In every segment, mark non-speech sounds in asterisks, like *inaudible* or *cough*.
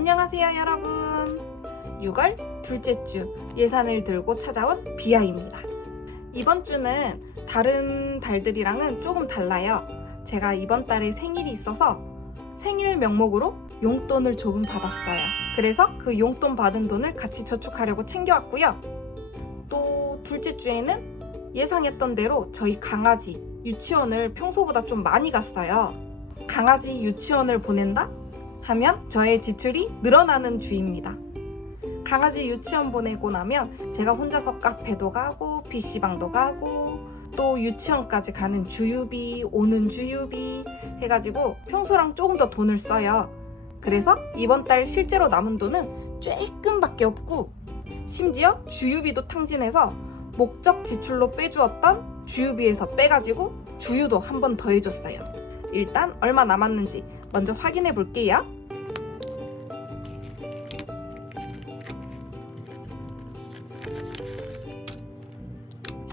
안녕하세요 여러분. 6월 둘째 주 예산을 들고 찾아온 비아입니다. 이번 주는 다른 달들이랑은 조금 달라요. 제가 이번 달에 생일이 있어서 생일 명목으로 용돈을 조금 받았어요. 그래서 그 용돈 받은 돈을 같이 저축하려고 챙겨왔고요. 또 둘째 주에는 예상했던 대로 저희 강아지 유치원을 평소보다 좀 많이 갔어요. 강아지 유치원을 보낸다? 하면 저의 지출이 늘어나는 주입니다. 강아지 유치원 보내고 나면 제가 혼자서 카페도 가고 PC방도 가고 또 유치원까지 가는 주유비, 오는 주유비 해가지고 평소랑 조금 더 돈을 써요. 그래서 이번 달 실제로 남은 돈은 조금밖에 없고 심지어 주유비도 탕진해서 목적 지출로 빼주었던 주유비에서 빼가지고 주유도 한 번 더 해줬어요. 일단 얼마 남았는지 먼저 확인해 볼게요.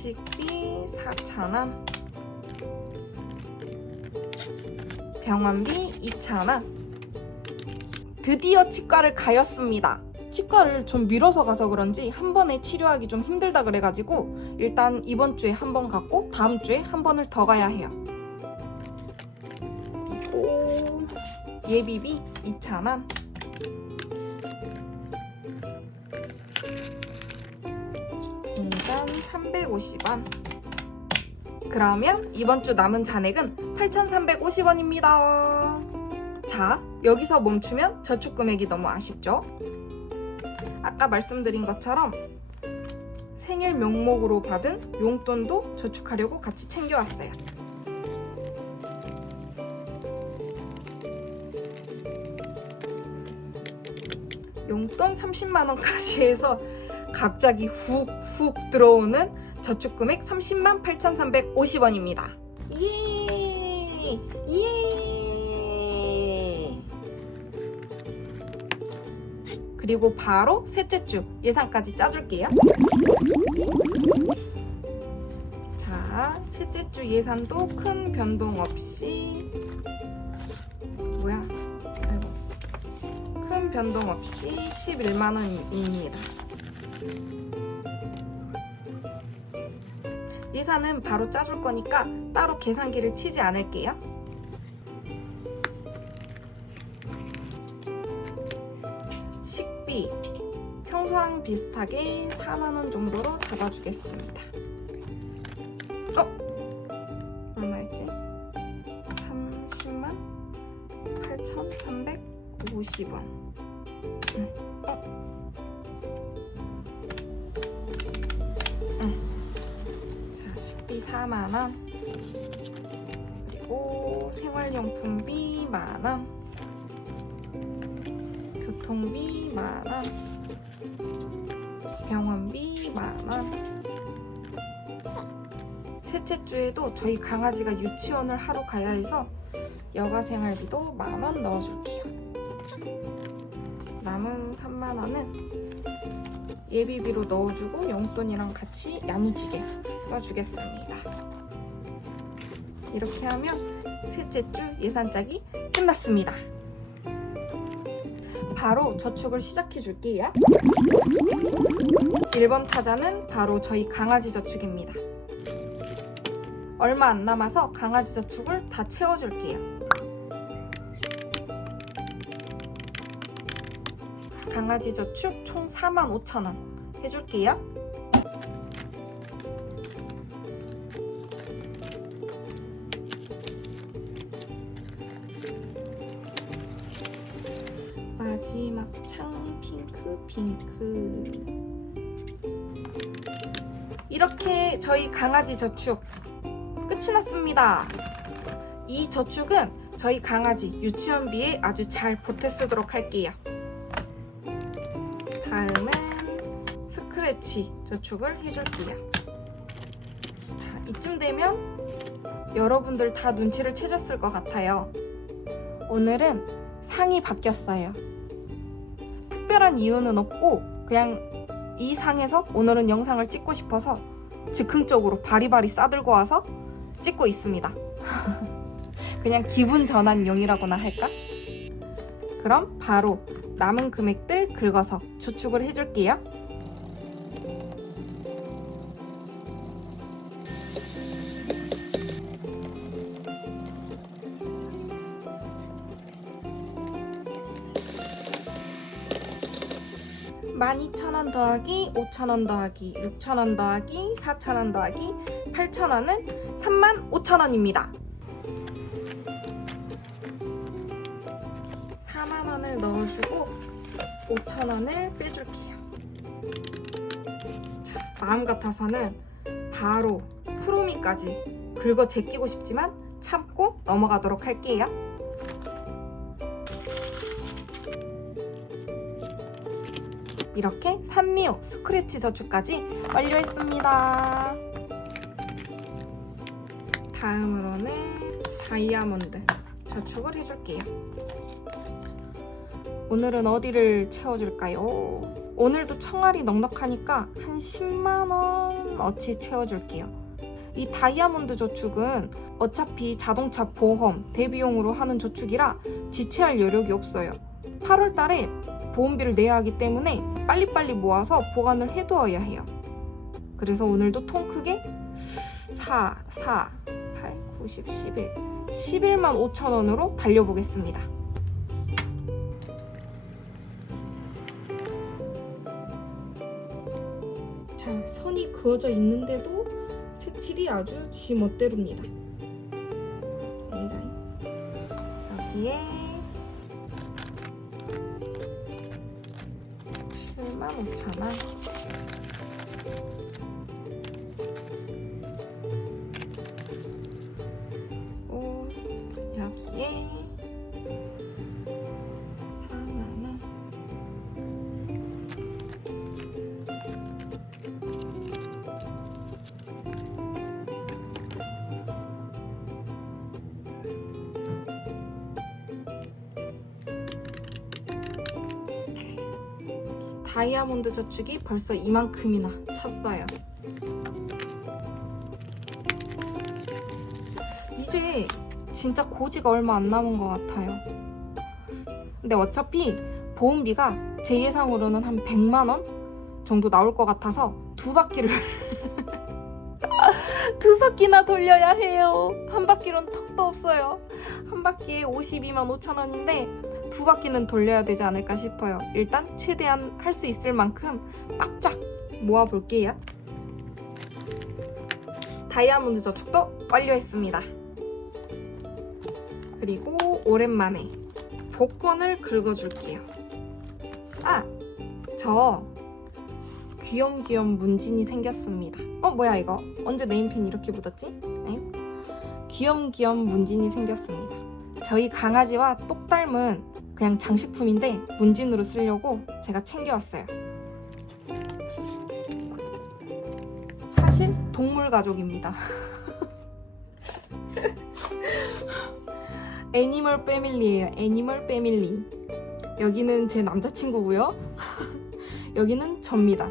식비 4,000원 병원비 2,000원 드디어 치과를 가였습니다. 치과를 좀 미뤄서 가서 그런지 한 번에 치료하기 좀 힘들다 그래가지고 일단 이번 주에 한 번 갔고 다음 주에 한 번을 더 가야 해요. 예비비 2,000원 350원 그러면 이번 주 남은 잔액은 8,350원입니다. 자, 여기서 멈추면 저축 금액이 너무 아쉽죠? 아까 말씀드린 것처럼 생일 명목으로 받은 용돈도 저축하려고 같이 챙겨왔어요. 용돈 30만원까지 해서 갑자기 훅 훅 들어오는 저축금액 30만 8,350원입니다. 예! 예! 그리고 바로 셋째 주 예산까지 짜줄게요. 자, 셋째 주 예산도 큰 변동 없이 뭐야? 아이고. 큰 변동 없이 11만 원입니다. 예산은 바로 짜줄 거니까 따로 계산기를 치지 않을게요. 식비 평소랑 비슷하게 4만 원 정도로 잡아주겠습니다. 어? 얼마였지? 30만 8,350원. 응. 어? 4만 원. 그리고 생활용품비 만 원. 교통비 만 원. 병원비 만 원. 셋째 주에도 저희 강아지가 유치원을 하러 가야 해서 여가 생활비도 만원 넣어줄게요. 남은 3만 원은 예비비로 넣어주고 용돈이랑 같이 야무지게 써주겠습니다. 이렇게 하면 셋째 주 예산 짜기 끝났습니다. 바로 저축을 시작해 줄게요. 1번 타자는 바로 저희 강아지 저축입니다. 얼마 안 남아서 강아지 저축을 다 채워줄게요. 강아지 저축 총 45,000원 해줄게요. 마지막 창 핑크 핑크 이렇게 저희 강아지 저축 끝이 났습니다. 이 저축은 저희 강아지 유치원비에 아주 잘 보태 쓰도록 할게요. 스크래치 저축을 해줄게요. 자, 이쯤 되면 여러분들 다 눈치를 채셨을 것 같아요. 오늘은 상이 바뀌었어요. 특별한 이유는 없고 그냥 이 상에서 오늘은 영상을 찍고 싶어서 즉흥적으로 바리바리 싸들고 와서 찍고 있습니다. *laughs* 그냥 기분 전환용이라고나 할까? 그럼 바로 남은 금액들 긁어서 저축을 해줄게요. 만 이천 원 더하기 오천 원 더하기 육천 원 더하기 사천 원 더하기 팔천 원은 3만 5천 원입니다. 4만 원을 넣어주고 5천 원을 빼줄게요. 자, 마음 같아서는 바로 프로미까지 긁어 제끼고 싶지만 참고 넘어가도록 할게요. 이렇게 산리오 스크래치 저축까지 완료했습니다. 다음으로는 다이아몬드 저축을 해줄게요. 오늘은 어디를 채워줄까요? 오늘도 청알이 넉넉하니까 한 10만원 어치 채워줄게요. 이 다이아몬드 저축은 어차피 자동차 보험, 대비용으로 하는 저축이라 지체할 여력이 없어요. 8월 달에 보험비를 내야 하기 때문에 빨리빨리 모아서 보관을 해두어야 해요. 그래서 오늘도 통 크게 4, 4, 8, 9, 10, 11, 11만 5천 원으로 달려보겠습니다. 자, 선이 그어져 있는데도 색칠이 아주 지 멋대로입니다. A라인. 여기에 7만 5천 원. 오, 여기에 다이아몬드 저축이 벌써 이만큼이나 찼어요. 이제 진짜 고지가 얼마 안 남은 것 같아요. 근데 어차피 보험비가 제 예상으로는 한 100만 원 정도 나올 것 같아서 두 바퀴를 *laughs* 두 바퀴나 돌려야 해요. 한 바퀴로는 턱도 없어요. 한 바퀴에 52만 5천 원인데 두 바퀴는 돌려야 되지 않을까 싶어요. 일단 최대한 할 수 있을 만큼 빡짝 모아볼게요. 다이아몬드 저축도 완료했습니다. 그리고 오랜만에 복권을 긁어줄게요. 아! 저 귀염귀염 문진이 생겼습니다. 어 뭐야 이거? 언제 네임펜 이렇게 묻었지? 엥? 귀염귀염 문진이 생겼습니다. 저희 강아지와 똑 닮은 그냥 장식품인데 문진으로 쓰려고 제가 챙겨왔어요. 사실 동물 가족입니다. *laughs* 애니멀 패밀리예요. 애니멀 패밀리. 여기는 제 남자친구고요. *laughs* 여기는 접니다.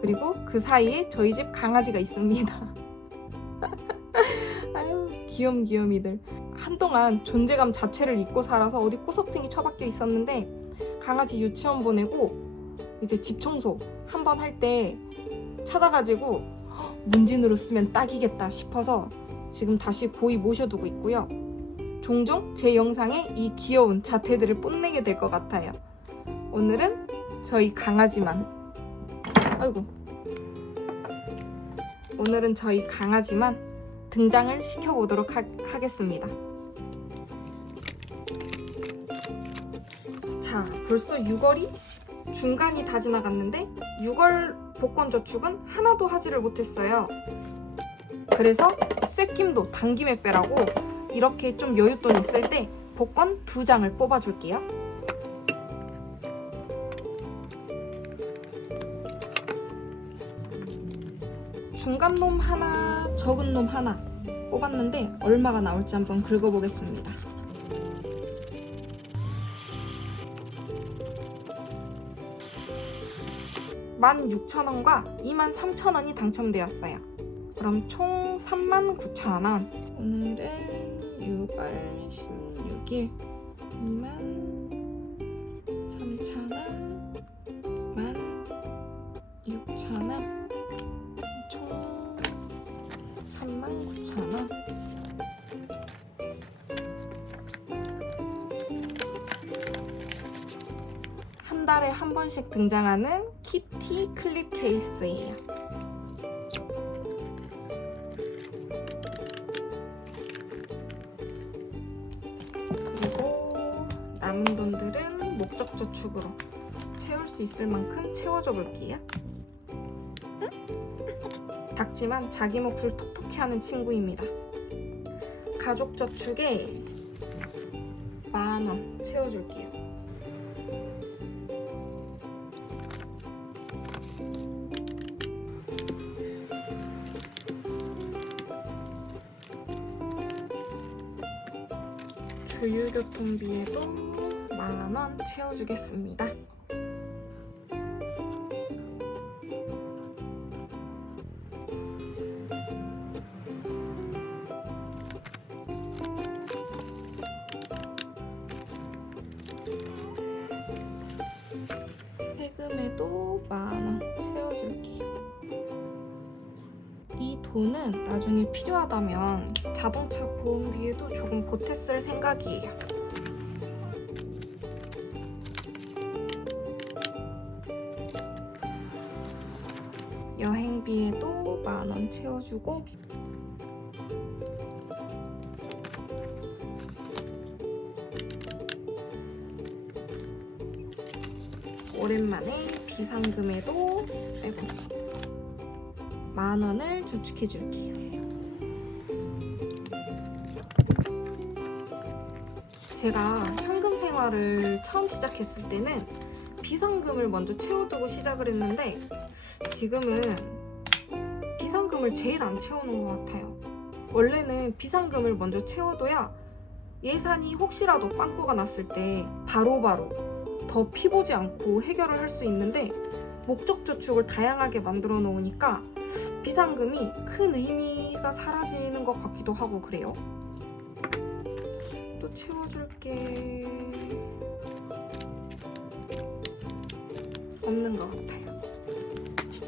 그리고 그 사이에 저희 집 강아지가 있습니다. *laughs* 아유, 귀염귀염이들. 한동안 존재감 자체를 잊고 살아서 어디 구석탱이 처박혀 있었는데 강아지 유치원 보내고 이제 집 청소 한 번 할 때 찾아가지고 헉, 문진으로 쓰면 딱이겠다 싶어서 지금 다시 고이 모셔두고 있고요. 종종 제 영상에 이 귀여운 자태들을 뽐내게 될 것 같아요. 오늘은 저희 강아지만 아이고 오늘은 저희 강아지만 등장을 시켜보도록 하, 하겠습니다. 벌써 6월이 중간이 다 지나갔는데 6월 복권 저축은 하나도 하지를 못했어요. 그래서 쇳김도 당김에 빼라고 이렇게 좀 여윳돈 있을 때 복권 두 장을 뽑아줄게요. 중간 놈 하나, 적은 놈 하나 뽑았는데 얼마가 나올지 한번 긁어보겠습니다. 16,000원과 23,000원이 당첨되었어요. 그럼 총 39,000원. 오늘은 6월 16일 23,000원, 16,000원, 총 39,000원. 한 달에 한 번씩 등장하는 티 클립 케이스예요. 그리고 남은 돈들은 목적 저축으로 채울 수 있을 만큼 채워줘 볼게요. 작지만 자기 몫을 톡톡히 하는 친구입니다. 가족 저축에 주유교통비에도 만 원 채워주겠습니다. 자동차 보험비에도 조금 쓸 생각이에요. 여행비에도 만 원 채워주고 오랜만에 비상금에도 아이고 만 원을 저축해 줄게요. 제가 현금 생활을 처음 시작했을 때는 비상금을 먼저 채워두고 시작을 했는데 지금은 비상금을 제일 안 채우는 것 같아요. 원래는 비상금을 먼저 채워둬야 예산이 혹시라도 빵꾸가 났을 때 바로바로 더 피보지 않고 해결을 할 수 있는데 목적 저축을 다양하게 만들어 놓으니까 비상금이 큰 의미가 사라지는 것 같기도 하고 그래요. 또 채워줄게. 없는 것 같아요.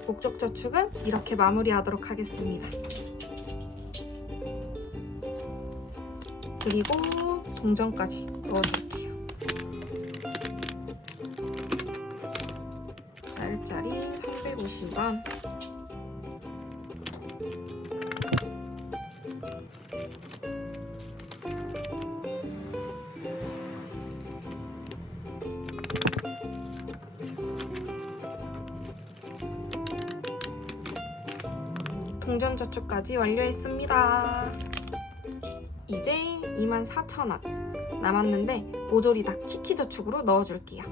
목적 저축은 이렇게 마무리하도록 하겠습니다. 그리고 동전까지 넣어줄게요. 동전 저축까지 완료했습니다. 이제 24,000원 남았는데 모조리 다 키키 저축으로 넣어줄게요.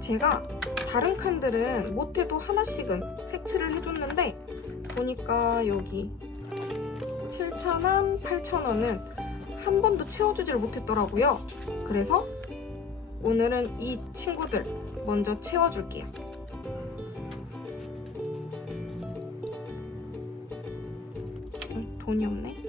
제가 다른 칸들은 못해도 하나씩은 색칠을 해줬는데 보니까 여기 7,000원, 8,000원은 한 번도 채워주질 못했더라고요. 그래서 오늘은 이 친구들 먼저 채워줄게요. 돈이 없네.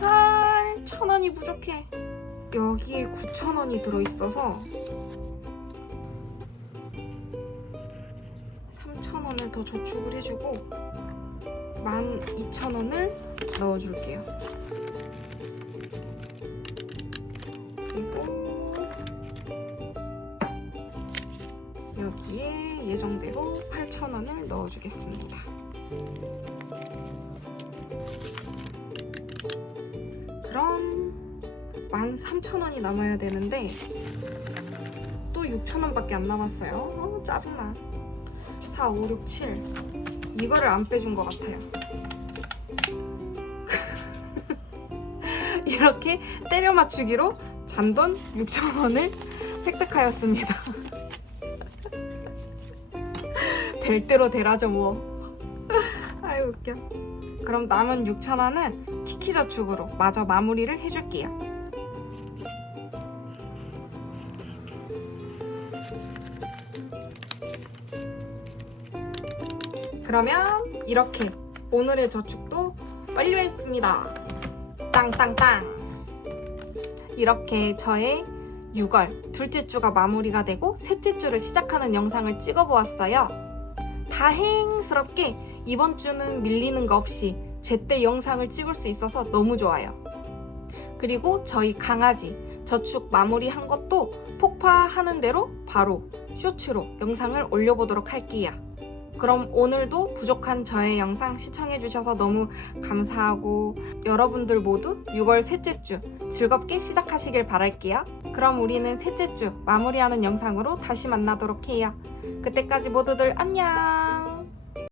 헐, 천 원이 부족해. 여기에 9천 원이 들어있어서 3천 원을 더 저축을 해주고 12,000원을 넣어줄게요. 그리고 여기에 예정대로 8,000원을 넣어주겠습니다. 그럼 13,000원이 남아야 되는데 또 6,000원밖에 안 남았어요. 어, 짜증나. 4, 5, 6, 7 이거를 안 빼준 것 같아요. 이렇게 때려 맞추기로 잔돈 6,000원을 획득하였습니다. *laughs* 될 대로 되라죠 뭐. 아유 웃겨. 그럼 남은 6,000원은 키키 저축으로 마저 마무리를 해줄게요. 그러면 이렇게 오늘의 저축도 완료했습니다. 땅땅땅. 이렇게 저의 6월 둘째 주가 마무리가 되고 셋째 주를 시작하는 영상을 찍어보았어요. 다행스럽게 이번 주는 밀리는 거 없이 제때 영상을 찍을 수 있어서 너무 좋아요. 그리고 저희 강아지 저축 마무리한 것도 폭파하는 대로 바로 쇼츠로 영상을 올려보도록 할게요. 그럼 오늘도 부족한 저의 영상 시청해주셔서 너무 감사하고 여러분들 모두 6월 셋째 주 즐겁게 시작하시길 바랄게요. 그럼 우리는 셋째 주 마무리하는 영상으로 다시 만나도록 해요. 그때까지 모두들 안녕!